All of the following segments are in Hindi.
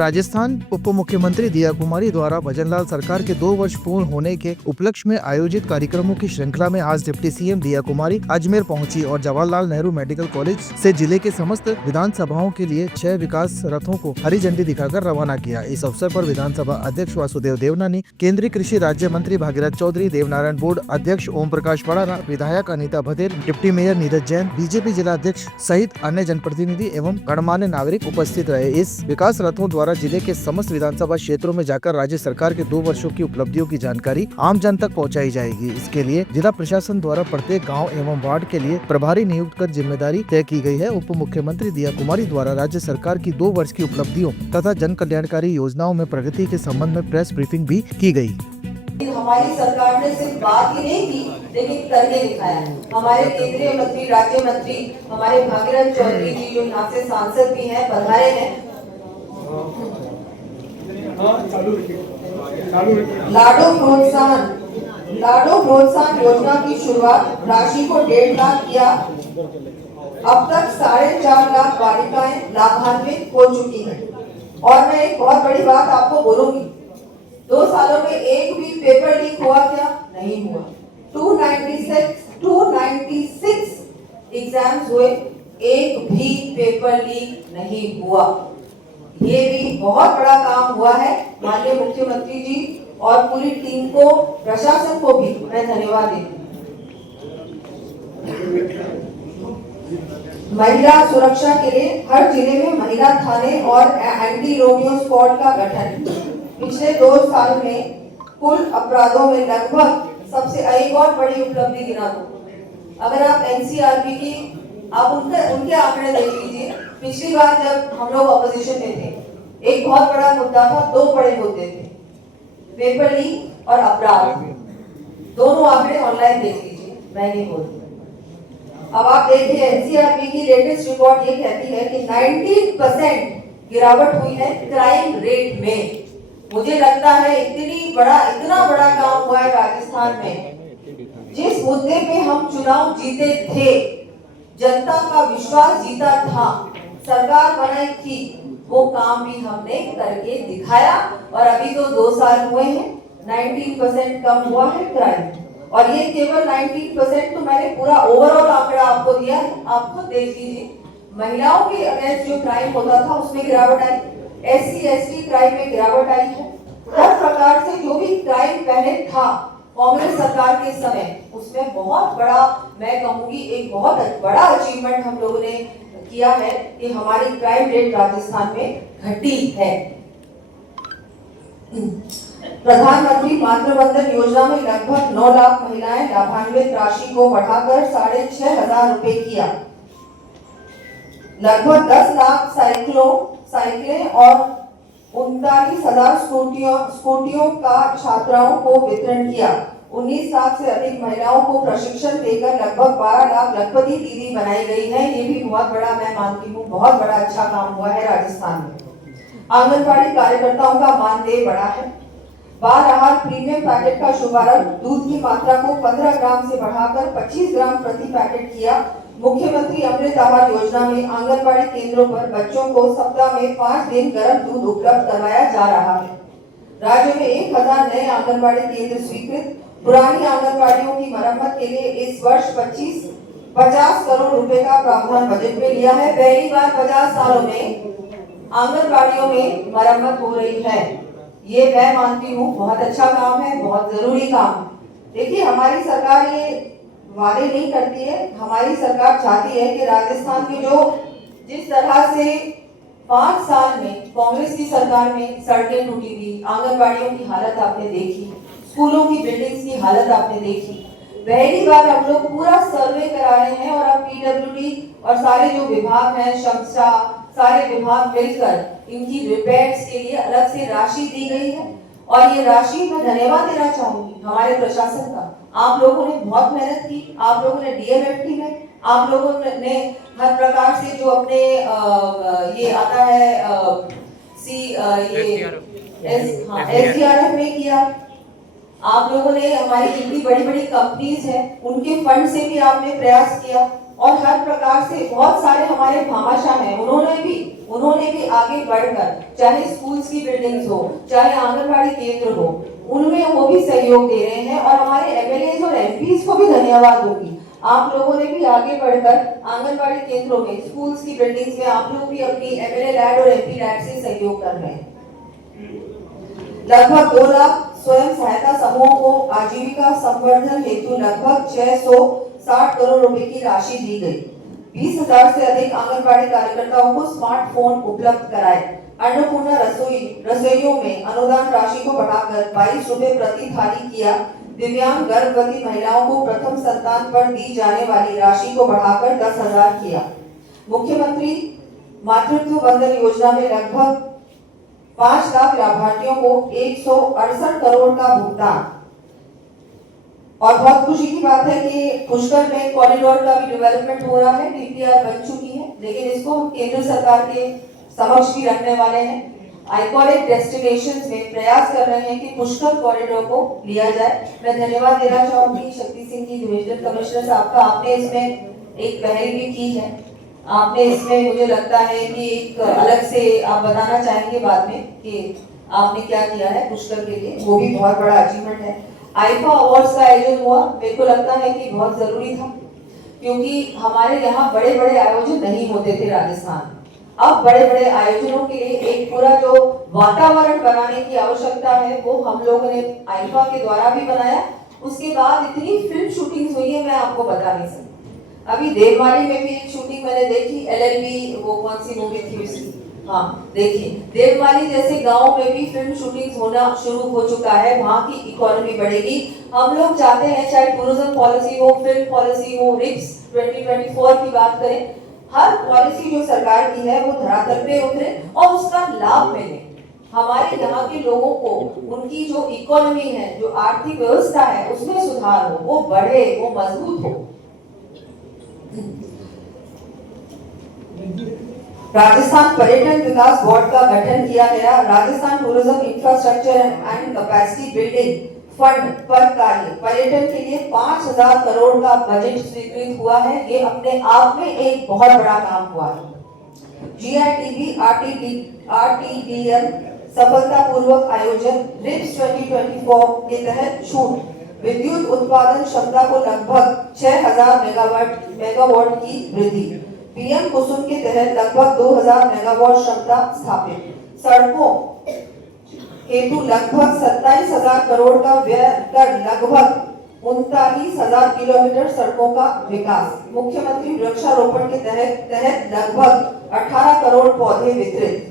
राजस्थान उप मुख्यमंत्री दिया कुमारी द्वारा भजनलाल सरकार के 2 वर्ष पूर्ण होने के उपलक्ष्य में आयोजित कार्यक्रमों की श्रृंखला में आज डिप्टी सीएम दिया कुमारी अजमेर पहुंची और जवाहरलाल नेहरू मेडिकल कॉलेज से जिले के समस्त विधानसभाओं के लिए 6 विकास रथों को हरी झंडी दिखाकर रवाना किया। इस अवसर पर विधानसभा अध्यक्ष वासुदेव देवनानी, केंद्रीय कृषि राज्य मंत्री भागीरथ चौधरी, देवनारायण बोर्ड अध्यक्ष ओम प्रकाश पड़ारा, विधायक Anita Baghel, deputy mayor Neeraj Jain, BJP जिला अध्यक्ष सहित अन्य जनप्रतिनिधि एवं गणमान्य नागरिक उपस्थित रहे। इस विकास रथों द्वारा जिले के समस्त विधानसभा क्षेत्रों में जाकर राज्य सरकार के 2 वर्षों की उपलब्धियों की जानकारी आम जन तक पहुंचाई जाएगी। इसके लिए जिला प्रशासन द्वारा प्रत्येक गांव एवं वार्ड के लिए प्रभारी नियुक्त कर जिम्मेदारी तय की गई है। उप मुख्यमंत्री दिया कुमारी द्वारा राज्य सरकार की 2 वर्ष की उपलब्धियों तथा जन कल्याणकारी योजनाओं में प्रगति के संबंध में प्रेस ब्रीफिंग भी की गई। हमारी सरकार ने सिर्फ बात ही नहीं की लेकिन करके दिखाया। हमारे केंद्रीय मंत्री, राज्य मंत्री, हमारे भागीरथ चौधरी जी जो यहाँ से सांसद भी हैं, पधारे हैं। लाडो प्रोत्साहन योजना की शुरुआत राशि को 1.5 लाख किया। अब तक 4.5 लाख बालिकाएं लाभान्वित हो चुकी हैं। और मैं एक बहुत बड़ी बात आपको बोलूंगी, 2 सालों में एक भी पेपर लीक हुआ क्या? नहीं हुआ। 296 एग्जाम्स हुए, एक भी पेपर लीक नहीं हुआ। ये भी बहुत बड़ा काम हुआ है। माननीय मुख्यमंत्री जी और पूरी टीम को, प्रशासन को भी मैं धन्यवाद देती हूँ। महिला सुरक्षा के लिए हर जिले में महिला थाने और एंटी रोमियो स्क्वाड का गठन। पिछले 2 साल में कुल अपराधों में लगभग सबसे एक और बड़ी उपलब्धि गिना दो। अगर आप एनसीआरबी की आप उनके आंकड़े देख लीजिए। पिछली बार जब हम लोग ऑपोजिशन में थे, एक बहुत बड़ा मुद्दा था, 2 बड़े मुद्दे थे, पेपर लीक और अपराध। दोनों आंकड़े ऑनलाइन देख लीजिए, मैं नहीं बोलती। अब आप देखिए एनसीआरबी की लेटेस्ट रिपोर्ट ये कहती है कि 19% गिरावट हुई है क्राइम रेट में। मुझे लगता है इतना बड़ा काम हुआ है राजस्थान में। जिस मुद्दे पे हम चुनाव जीते थे, जनता का विश्वास जीता था, सरकार बनाई थी, वो काम भी हमने करके दिखाया। और अभी तो 2 साल हुए हैं, 19% कम हुआ है क्राइम। और ये केवल 19% तो मैंने पूरा ओवरऑल आंकड़ा आपको दिया है, आप खुद देख लीजिए। महिलाओं के अगेंस्ट जो क्राइम होता था उसमें गिरावट आई, SC ST क्राइम में गिरावट आई है। हर प्रकार से जो भी क्राइम पहले था कांग्रेस सरकार के समय, उसमें बहुत बड़ा, मैं कहूंगी एक बहुत बड़ा अचीवमेंट हम लोगों ने किया है कि हमारी क्राइम रेट राजस्थान में घटी है। प्रधानमंत्री मातृवंदन योजना में लगभग 9 लाख महिलाएं लाभान्वित, राशि को बढ़ाकर 6,500 रुपए किया। लगभग 10 लाख साइकिलें और 39,000 स्कूटियों का छात्राओं को वितरण किया। 19 लाख से अधिक महिलाओं को प्रशिक्षण देकर लगभग 12 लाख लखपति दीदी बनाई गई है। ये भी बहुत बड़ा, मैं मानती हूँ, बहुत बड़ा अच्छा काम हुआ है राजस्थान में। आंगनबाड़ी कार्यकर्ताओं का मानदेय बढ़ा है। बाल आहार प्रीमियम पैकेट का शुभारंभ, दूध की मात्रा को 15 ग्राम से बढ़ाकर 25 ग्राम प्रति पैकेट किया। मुख्यमंत्री अमृत आहार योजना में आंगनबाड़ी केंद्रों पर बच्चों को सप्ताह में 5 दिन गर्म दूध उपलब्ध करवाया जा रहा है। राज्य में 1000 नए आंगनबाड़ी केंद्र स्वीकृत। पुरानी आंगनबाड़ियों की मरम्मत के लिए इस वर्ष 50 करोड़ रुपए का प्रावधान बजट में लिया है। पहली बार 50 सालों में आंगनबाड़ियों में मरम्मत हो रही है। ये मैं मानती हूँ बहुत अच्छा काम है, बहुत जरूरी काम। देखिए, हमारी सरकार ये वादे नहीं करती है। हमारी सरकार चाहती है कि राजस्थान में जिस तरह से 5 साल में कांग्रेस की सरकार में सड़कें टूटी थी, आंगनबाड़ियों की हालत आपने देखी, स्कूलों की बिल्डिंग्स की हालत आपने देखी। पहली बार हम लोग पूरा सर्वे करा रहे हैं और अब PWD और सारे जो विभाग हैं, शमशा, सारे विभाग मिलकर इनकी रिपेयर्स के लिए अलग से राशि दी गई है। और ये राशि मैं धन्यवाद देना चाहूंगी हमारे प्रशासन का। आप लोगों ने बहुत मेहनत की, आप लोगों ने DMFT में, आप लोगों ने हर प्रकार से जो अपने ये आता है SDRF में किया। आप लोगों ने हमारी जितनी बड़ी बड़ी कंपनीज हैं उनके फंड से भी आपने प्रयास किया। और हर प्रकार से बहुत सारे हमारे भामाशाह हैं, उन्होंने भी आगे बढ़कर, चाहे स्कूल्स की बिल्डिंग्स हो, चाहे आंगनबाड़ी केंद्र हो, उनमें वो भी सहयोग दे रहे हैं। और हमारे एमएलए और एमपीज को भी धन्यवाद दूंगी, आप लोगों ने भी आगे बढ़कर आंगनबाड़ी केंद्रों में, स्कूल्स की बिल्डिंग्स में आप लोग भी अपनी एमएलए लैड और एमपी लैड से सहयोग कर रहे हैं। लगभग 2 लाख स्वयं सहायता समूहों को आजीविका संवर्धन हेतु लगभग 660 करोड़ रुपए की राशि दी गई। 20,000 से अधिक आंगनबाड़ी कार्यकर्ताओं को स्मार्टफोन उपलब्ध कराए। अन्नपूर्णा रसोइयों में अनुदान राशि को बढ़ाकर 22 रुपए प्रति थाली किया। दिव्यांग गर्भवती महिलाओं को प्रथम संतान पर दी जाने वाली राशि को बढ़ाकर 10,000 किया। मुख्यमंत्री मातृत्व वंदन योजना में लगभग 5 लाख लाभार्थियों को 168 करोड़ का भुगतान। और बहुत खुशी की बात है कि पुष्कर में कॉरिडोर का भी डेवलपमेंट हो रहा है, डीपीआर बन चुकी है, लेकिन इसको हम केंद्र सरकार के समक्ष भी रखने वाले हैं। आइकॉनिक डेस्टिनेशंस में प्रयास कर रहे हैं कि पुष्कर कॉरिडोर को लिया जाए। मैं धन्यवाद देना चाहूंगी शक्ति सिंह जी, डिविजनल कमिश्नर साहब का, आपने इसमें एक पहल भी की है। आपने इसमें, मुझे लगता है कि एक अलग से आप बताना चाहेंगे बाद में कि आपने क्या किया है पुष्कर के लिए, वो भी बहुत बड़ा अचीवमेंट है। आईफा अवार्ड्स का आयोजन हुआ, मेरे को लगता है कि बहुत जरूरी था, क्योंकि हमारे यहाँ बड़े बड़े आयोजन नहीं होते थे राजस्थान। अब बड़े बड़े आयोजनों के लिए एक पूरा जो वातावरण बनाने की आवश्यकता है वो हम लोगों ने आईफा के द्वारा भी बनाया। उसके बाद इतनी फिल्म शूटिंग्स हुई है, मैं आपको बता नहीं सकती। अभी देवमाली में भी एक शूटिंग मैंने देखी, एलएलबी, वो कौन सी मूवी थी उसकी, हाँ देखिए, देवमाली जैसे गांव में भी फिल्म शूटिंग्स होना शुरू हो चुका है। वहाँ की इकोनॉमी बढ़ेगी। हम लोग चाहते हैं, चाहे टूरिज्म पॉलिसी हो, फिल्म पॉलिसी हो, रिप्स 2024 की बात करें, हर पॉलिसी जो सरकार की है वो धरातल पे उतरे और उसका लाभ मिले। हमारे यहाँ के लोगों को, उनकी जो इकोनॉमी है, जो आर्थिक व्यवस्था है, उसमें सुधार हो, वो बढ़े, वो मजबूत हो। राजस्थान पर्यटन विकास बोर्ड का गठन किया गया। Rajasthan tourism infrastructure and capacity building fund पर कार्य, पर्यटन के लिए 5,000 करोड़ का बजट स्वीकृत हुआ है। ये अपने आप में एक बहुत बड़ा काम हुआ है। जीआईटीबी आरटीडीएल सफलतापूर्वक आयोजन। रिप्स 2024 के तहत छूट, विद्युत उत्पादन क्षमता को लगभग 6,000 मेगावाट की वृद्धि। पीएम कुसुम के तहत लगभग 2,000 मेगावाट क्षमता स्थापित। सड़कों हेतु लगभग 27,000 करोड़ का व्यय कर लगभग 39,000 किलोमीटर सड़कों का विकास। मुख्यमंत्री वृक्षारोपण के तहत लगभग 18 करोड़ पौधे वितरित।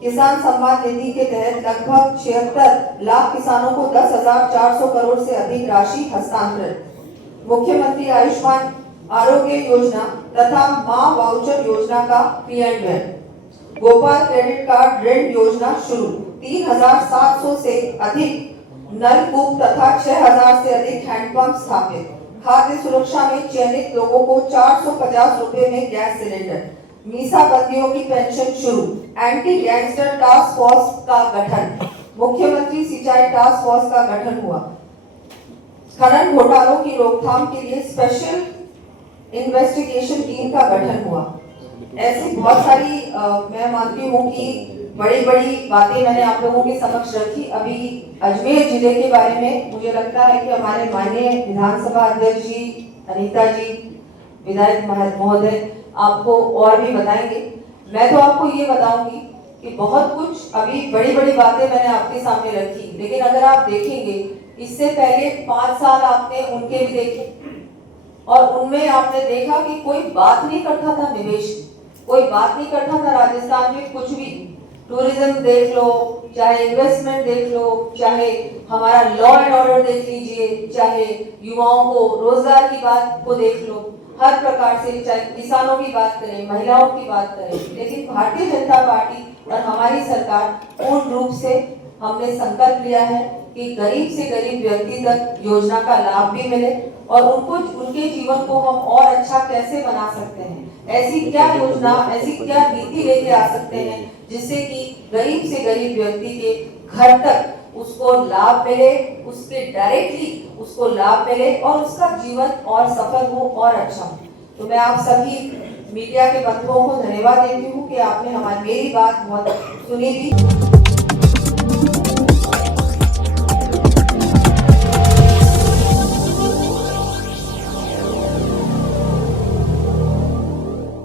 किसान सम्मान निधि के तहत लगभग 76 लाख किसानों को 10,400 करोड़ से अधिक राशि हस्तांतरित। मुख्यमंत्री आयुष्मान आरोग्य योजना तथा मां वाउचर योजना का क्रियान्वयन। गोपाल क्रेडिट कार्ड ऋण योजना शुरू। 3,700 से अधिक नलकूप तथा 6,000 से अधिक हैंडपंप स्थापित। खाद्य सुरक्षा में चयनित लोगों को 450 रुपए में गैस सिलेंडर। मीसा बंदियों की पेंशन शुरू। एंटी गैंगस्टर टास्क फोर्स का गठन। मुख्यमंत्री सिंचाई टास्क फोर्स का गठन हुआ। खनन घोटालों की रोकथाम के लिए स्पेशल इन्वेस्टिगेशन टीम का गठन हुआ। ऐसी बहुत सारी मैं मानती हूँ कि बड़ी बड़ी बातें मैंने आप लोगों के समक्ष रखी। अभी अजमेर जिले के बारे में मुझे लगता है कि हमारे माननीय विधानसभा अध्यक्ष जी, अनीता जी, विधायक महोदय आपको और भी बताएंगे। मैं तो आपको ये बताऊंगी कि बहुत कुछ अभी बड़ी बड़ी बातें मैंने आपके सामने रखी, लेकिन अगर आप देखेंगे इससे पहले 5 साल आपने उनके भी देखे और उनमें आपने देखा कि कोई बात नहीं करता था निवेश, कोई बात नहीं करता था राजस्थान में कुछ भी। टूरिज्म देख लो, चाहे इन्वेस्टमेंट देख लो, चाहे हमारा लॉ एंड ऑर्डर देख लीजिए, चाहे युवाओं को रोजगार की बात को देख लो, हर प्रकार से, चाहे किसानों की बात करें, महिलाओं की बात करें। लेकिन भारतीय जनता पार्टी और हमारी सरकार पूर्ण रूप से हमने संकल्प लिया है कि गरीब से गरीब व्यक्ति तक योजना का लाभ भी मिले और उनको, उनके जीवन को हम और अच्छा कैसे बना सकते हैं, ऐसी क्या योजना, ऐसी क्या नीति लेके आ सकते हैं जिससे कि गरीब से गरीब व्यक्ति के घर तक उसको लाभ मिले, उसके डायरेक्टली उसको लाभ मिले और उसका जीवन और सफल हो और अच्छा हो। तो मैं आप सभी मीडिया के बंधुओं को धन्यवाद देती हूँ कि आपने मेरी बात बहुत सुनी थी।